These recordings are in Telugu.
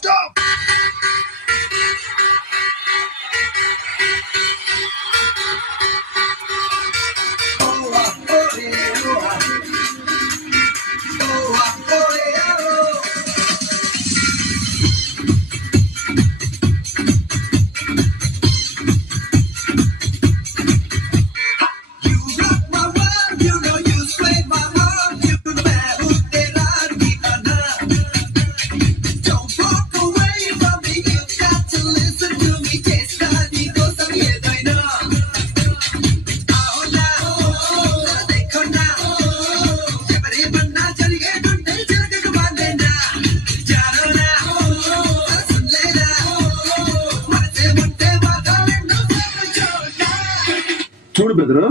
Stop! చూడు బెదరు,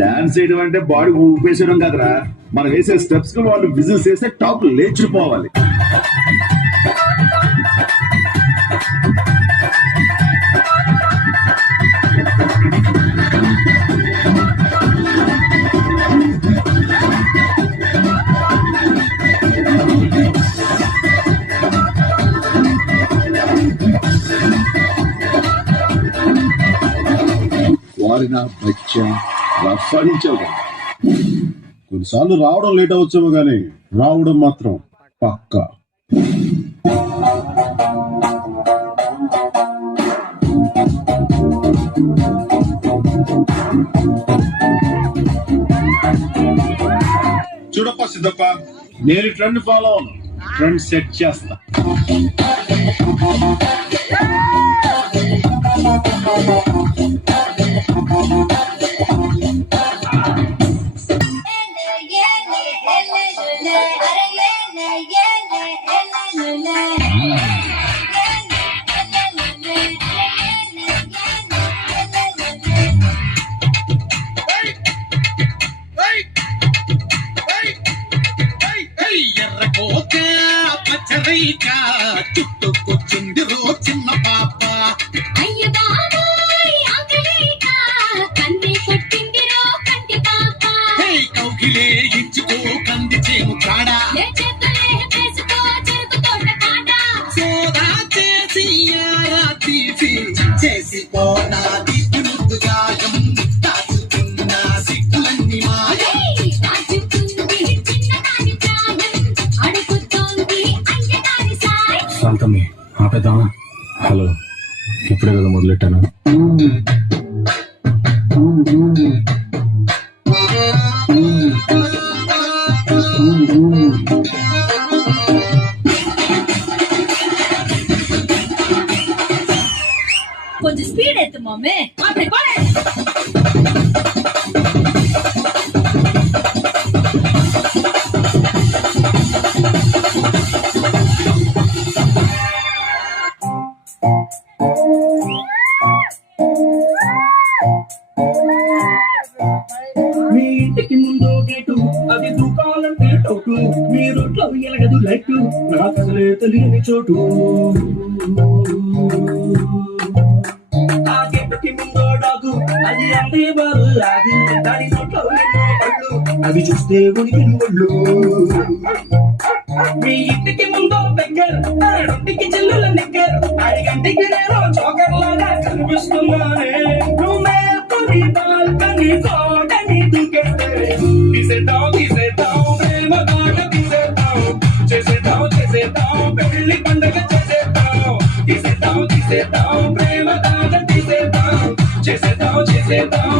డాన్స్ చేయడం అంటే బాడీ ఊపేసడం కదరా, మనం వేసే స్టెప్స్ కి వాళ్ళు విజిల్స్ వేస్తే టాప్ లేచిపోవాలి. వారిన బచ్చా రఫాడించావు కదా. కొన్నిసార్లు రావడం లేట్ అవచ్చేమో కానీ రావడం మాత్రం పక్కా. చూడప్ప సిద్ధప్ప, నేను ట్రెండ్ ఫాలో అవును, ట్రెండ్ సెట్ చేస్తా. చుట్టుకొచ్చింది రో చిన్న పాప, అయ్య బాబాయ్ ఆకలేక కంది కొట్టింది రో కంటి పాప, కౌకిలే ఇచ్చుకో కంది చేము కాడా, చేసుకో చెరుకు తోట కాట, సోదా చేసి యారా తీసి చేసిపోనా దిక్కు ముద్దు గాయం, దాచుకున్న సిగ్గులన్నీ మాయ, శాంతమ్మి ఆపేద్దామా? హలో, ఇప్పుడే కదా మొదలెట్టాను. కొంచెం స్పీడ్ అయితే మమ్మీ. మీ ఇంటికి ముందు గేటు, అది దూకాలంటే టోటు, మీ రోడ్లో ఎలగదు లైట్, నాకు అసలే తెలియని చోటు. ఆ గేటుకి ముందో డాగు, అది అంటే బారు లాగు, దాని నోట్లో ఎన్నో పళ్ళు, అవి చూస్తే ఉనికి ఒళ్ళు. మీ ఇంటికి ముందో బెగ్గర్, ఇంటికి చెల్లుల నిగ్గర్, 5 గంటకి నేను చోకర్ లాగా కనిపిస్తున్నానే, నువ్వు మేల్కొని బాల్కని కోటని దిగేస్తే తీసేద్దాం ప్రేమ బాట తీసేద్దాం, చేసేద్దాం పెళ్లి పండుగ చేసేద్దాం, తీసేద్దాం ప్రేమ బాట తీసేద్దాం, చేసేద్దాం